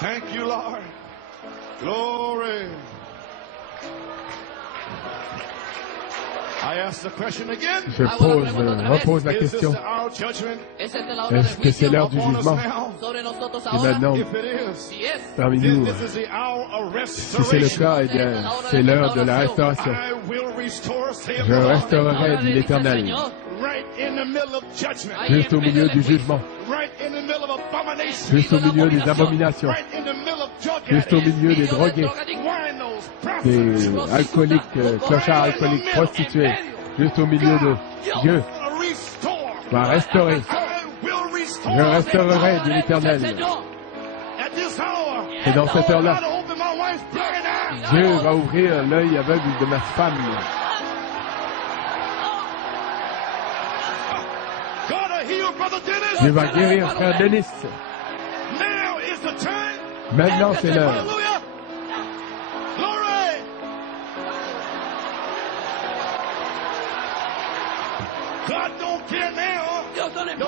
Thank you, Lord. Glory. Je repose la question. Est-ce que c'est l'heure du jugement? Et maintenant, parmi nous, si c'est le cas, eh bien, c'est l'heure de la restauration. Je restaurerai, dit l'Éternel, juste au milieu du jugement, juste au milieu des abominations, juste au milieu des drogués, des alcooliques, clochards alcooliques, prostituées, juste au milieu de Dieu va restaurer. Je restaurerai, dit l'Éternel. Et dans cette heure-là, Dieu va ouvrir l'œil aveugle de ma femme. Dieu va guérir frère Denis. Maintenant, c'est l'heure.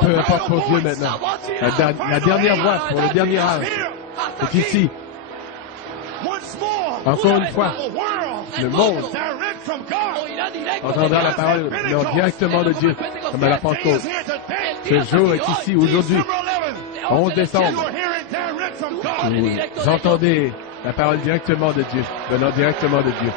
Peu importe pour Dieu maintenant. La dernière voix pour le dernier âge est ici. Encore une fois, le monde entendra la parole directement de Dieu, comme à la Pentecôte. Ce jour est ici, aujourd'hui, 11 décembre. Vous entendez la parole directement de Dieu, venant directement de Dieu.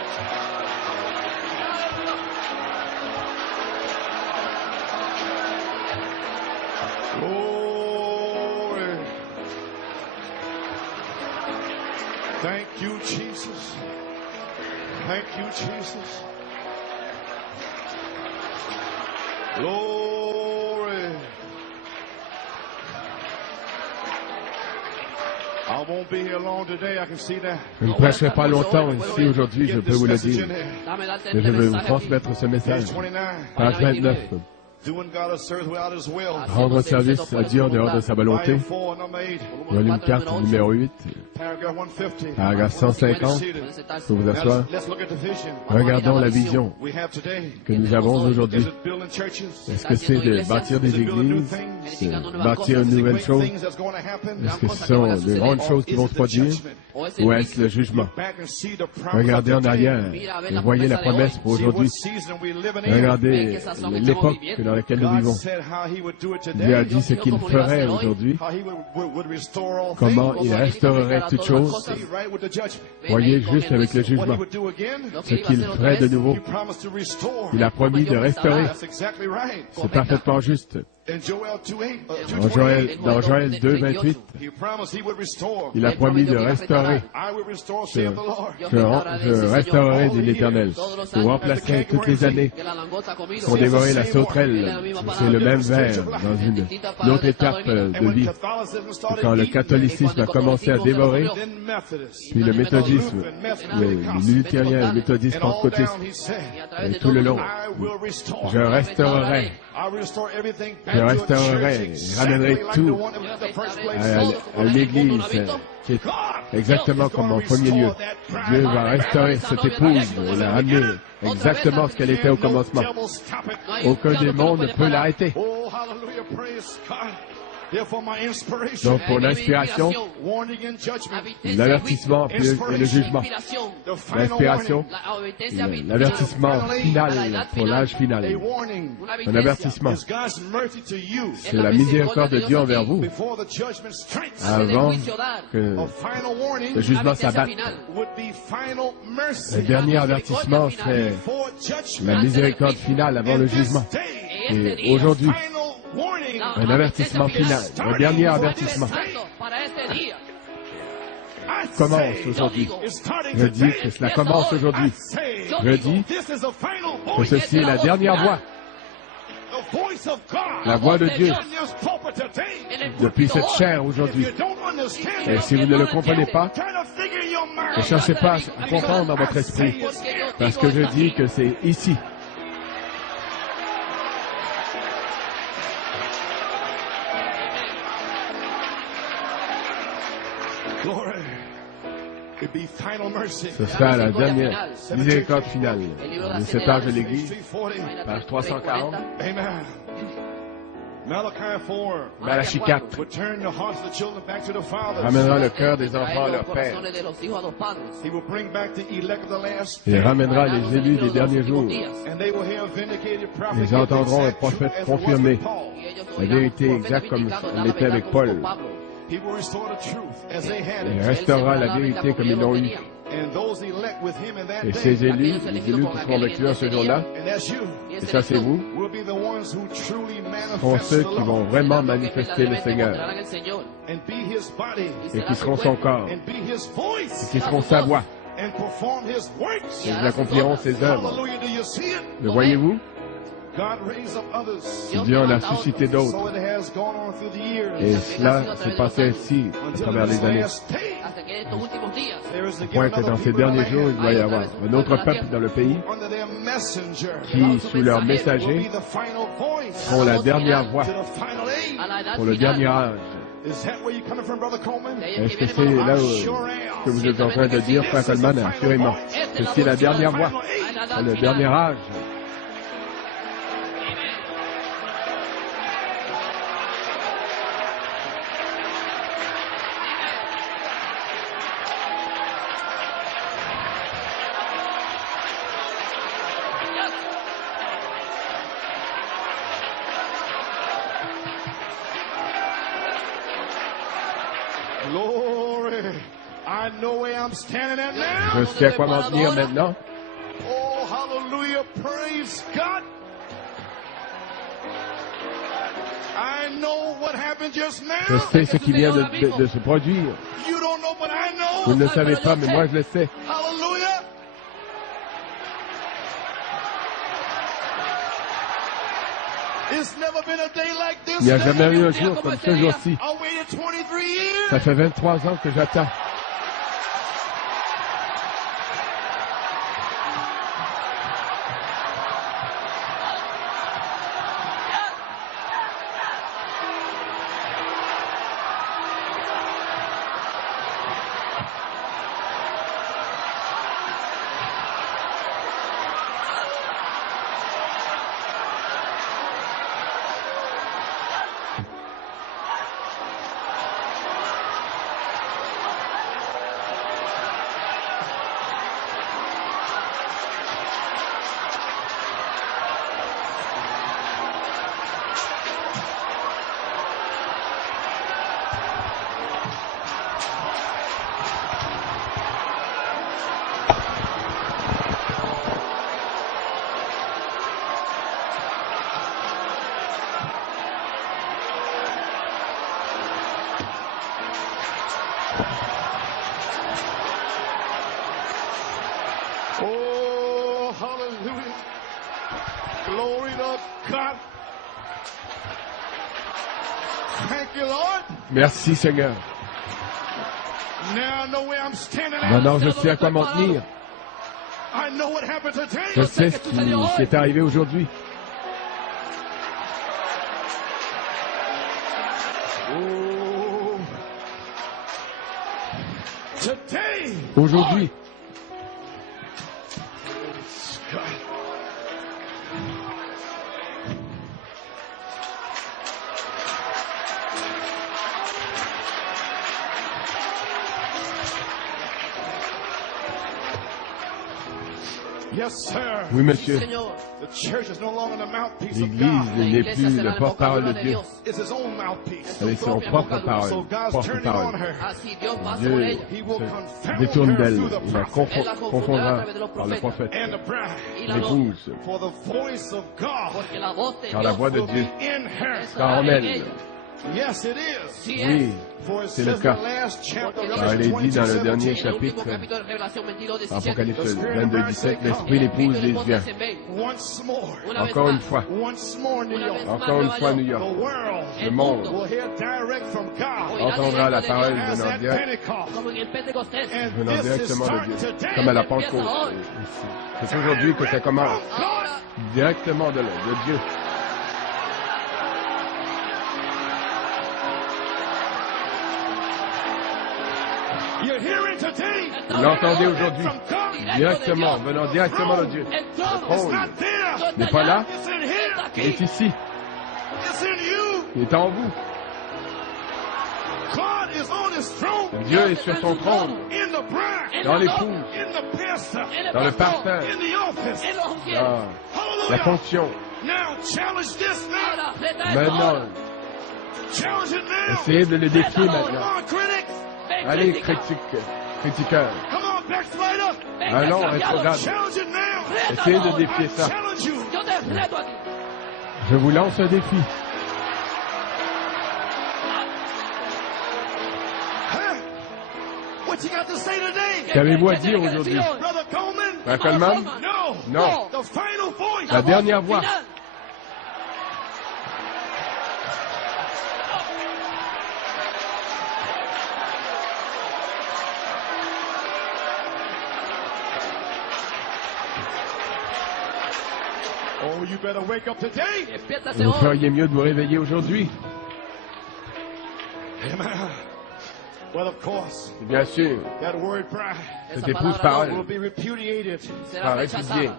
Thank you, Jesus. Thank you, Jesus. Glory. I won't be here long today. I can see that. Je ne prêcherai pas longtemps ici aujourd'hui, je peux vous le dire. Mais je vais vous transmettre ce message. Page 29. Rendre service à Dieu en dehors de sa volonté. Volume 4, numéro 8. Paragraphe 150. Il faut vous asseoir. Regardons la vision que nous avons aujourd'hui. Est-ce que c'est de bâtir des églises, de bâtir une nouvelle chose? Est-ce que ce sont de grandes choses qui vont se produire? Ou est-ce le jugement? Regardez en arrière et voyez la promesse pour aujourd'hui. Regardez l'époque dans laquelle nous vivons. Dieu a dit ce qu'il ferait aujourd'hui, comment il restaurerait toutes choses. Voyez juste avec le jugement ce qu'il ferait de nouveau. Il a promis de restaurer. C'est parfaitement juste. Dans Joël 2, 28, il a promis de restaurer. Je restaurerai, dit l'Éternel. Je remplacerai toutes les années pour dévorer la sauterelle. C'est le même vers dans une autre étape de vie. Et quand le catholicisme a commencé à dévorer, puis le méthodisme, les luthériens, les méthodistes pentecôtistes, et tout le long, je restaurerai. Je restaurerai, je ramènerai tout à l'Église, qui est exactement comme en premier lieu. Dieu va restaurer cette épouse et la ramener exactement ce qu'elle était au commencement. Aucun démon ne peut l'arrêter. Donc pour l'inspiration, l'avertissement et le jugement. L'inspiration, l'avertissement final pour l'âge final. Un avertissement. C'est la miséricorde de Dieu envers vous avant que le jugement s'abatte. Le dernier avertissement serait la miséricorde finale avant le jugement. Et aujourd'hui, un avertissement final, un dernier avertissement. commence aujourd'hui. Je dis que cela commence aujourd'hui. Je dis que ceci est la dernière voix. La voix de Dieu depuis cette chair aujourd'hui. Et si vous ne le comprenez pas, ne cherchez pas à comprendre dans votre esprit, parce que je dis que c'est ici. Ce sera la dernière miséricorde finale. Le message de l'Église, page 340. Malachie 4 ramènera le cœur des enfants à leur père. Il ramènera les élus des derniers jours. Ils entendront un prophète confirmer la vérité exacte comme elle était avec Paul. Il restaurera la vérité comme ils l'ont eu. Et ces élus, les élus qui seront avec lui ce jour-là, et ça c'est vous, seront ceux qui vont vraiment manifester le Seigneur, et qui seront son corps, et qui seront sa voix, et ils accompliront ses œuvres. Le voyez-vous? Dieu en a suscité d'autres. Et cela s'est passé ainsi à travers les années. Au point que dans ces derniers jours, il doit y avoir un autre peuple dans le pays qui, sous leur messager, seront la dernière voix pour le dernier âge. Est-ce que c'est là que vous êtes en train de dire, Frère Coleman? Assurément. C'est la dernière voix pour le dernier âge. Je sais à quoi m'en tenir maintenant. Oh, hallelujah, praise God. I know what happened just now. Je sais ce qui vient de se produire. You don't know, but I know. Vous ne le savez pas, mais moi je le sais. Hallelujah. It's never been a day like this. Il n'y a jamais eu un jour comme ce jour-ci. I waited 23 years. Ça fait 23 ans que j'attends. Oh, hallelujah. Glory to God. Thank you, Lord. Merci Seigneur. Now I know where I'm standing at. Maintenant je sais à quoi m'en tenir. I know what happened today. Je sais ce qui est arrivé aujourd'hui. Oh. Today. Aujourd'hui. Yes, sir. Oui, monsieur. The church is no longer the mouthpiece of L'Église God. n'est plus le porte-parole de Dieu. It's his own mouthpiece. Elle est son propre parole. So God's Propre turning on parole. her. Dieu He will se confound détourne her d'elle. through the Il la prophet confondra par le prophète. and the bride. L'épouse. For the voice of God Car la voix de will Dieu be in her. sera en elle. Oui, c'est le cas. Car il est dit dans le dernier chapitre, Apocalypse 22, 17, l'Esprit l'épouse et vient. Encore une fois, New York, le monde entendra la parole venant directement de Dieu, comme à la Pentecôte. C'est aujourd'hui que ça commence, directement de Dieu. Vous l'entendez aujourd'hui, venant directement de Dieu. Le trône n'est pas là, il est ici. Il est en vous. Dieu est sur son trône, dans l'épouse, dans le parterre, dans la fonction. Maintenant, essayez de le défier maintenant. Allez, critiqueurs. Allons, rétrograde. Essayez de défier ça. Je vous lance un défi. Qu'avez-vous à dire aujourd'hui? Frère Coleman? Non. La dernière voix. Vous feriez mieux de vous réveiller aujourd'hui. Bien sûr, cette épouse parole sera répudiée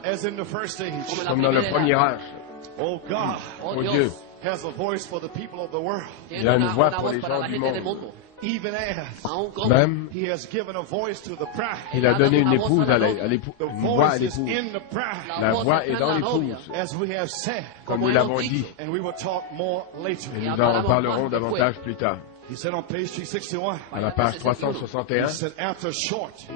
comme dans le premier âge. Oh Dieu, il a une voix pour les gens du monde. Même, il a donné une épouse une voix à l'épouse. La voix est dans l'épouse, comme nous l'avons dit. Et nous en parlerons davantage plus tard. À la page 361,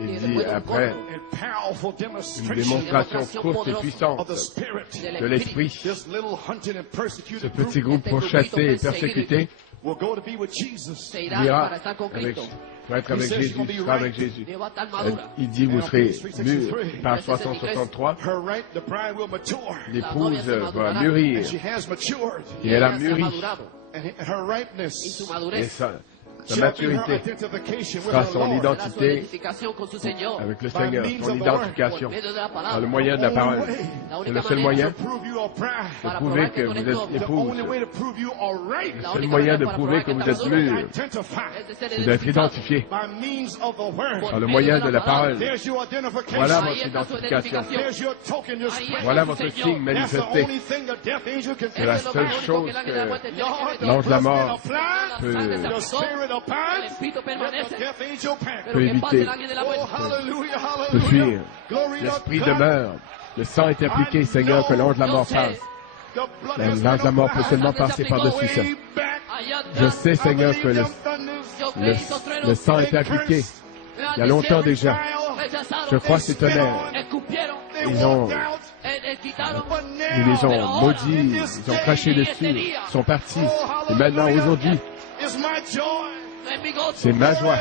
il dit après une démonstration courte et puissante de l'Esprit, ce petit groupe pour chasser et persécuter ira pour être avec Jésus, sera avec Jésus. Il dit, vous serez mûrs. Page 363, l'épouse va mûrir. Et elle a mûri. Et sa maturité sera son identité avec le Seigneur, son identification dans le moyen de la parole. C'est le seul moyen de prouver que vous êtes épouse. Le seul moyen de prouver que vous êtes mûr, c'est d'être identifié par le moyen de la parole. Voilà votre identification. Voilà votre signe manifesté. C'est la seule chose que l'ange de la mort peut éviter, peut fuir. L'esprit demeure. Le sang est appliqué, Seigneur, que l'ange de la mort passe. L'ange de la mort peut seulement passer par-dessus ça. Je sais, Seigneur, que le sang est appliqué. Il y a longtemps déjà. Je crois ces tonnerres. Ils les ont maudits, ils ont craché dessus, ils sont partis. Et maintenant, aujourd'hui, c'est ma joie.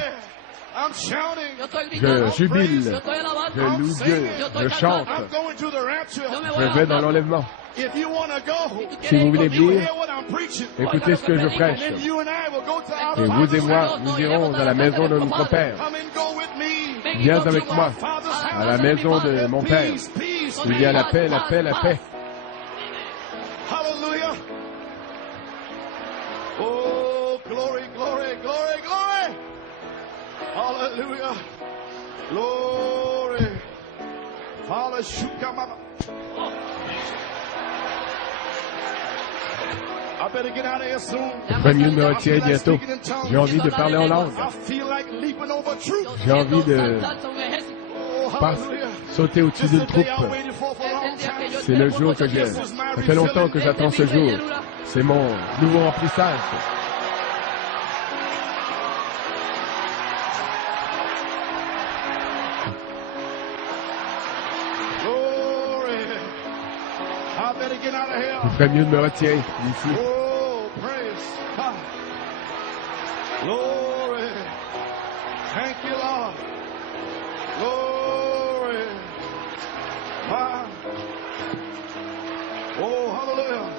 Je jubile, je loue Dieu, je chante. Je vais dans l'enlèvement. Si vous voulez venir, écoutez ce que je prêche. Et vous et moi, nous irons à la maison de notre Père. Viens avec moi à la maison de mon Père. Il y a la paix, la paix, la paix. Oh, glory, glory, glory, glory. Hallelujah. Glory. Hallelujah. Le premier me retient bientôt. J'ai envie de parler en langue. J'ai envie de sauter au-dessus d'une troupe. C'est le jour que j'ai. Ça fait longtemps que j'attends ce jour. C'est mon nouveau remplissage. Je ferais mieux de me retirer d'ici. Glory. Thank you, Lord. Glory. My. Oh, hallelujah.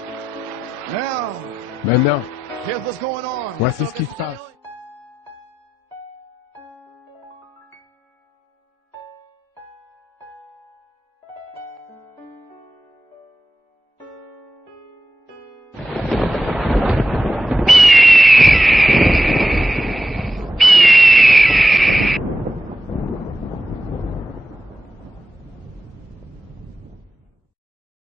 Now, Maintenant, here's what's going on. voici ce qui se passe.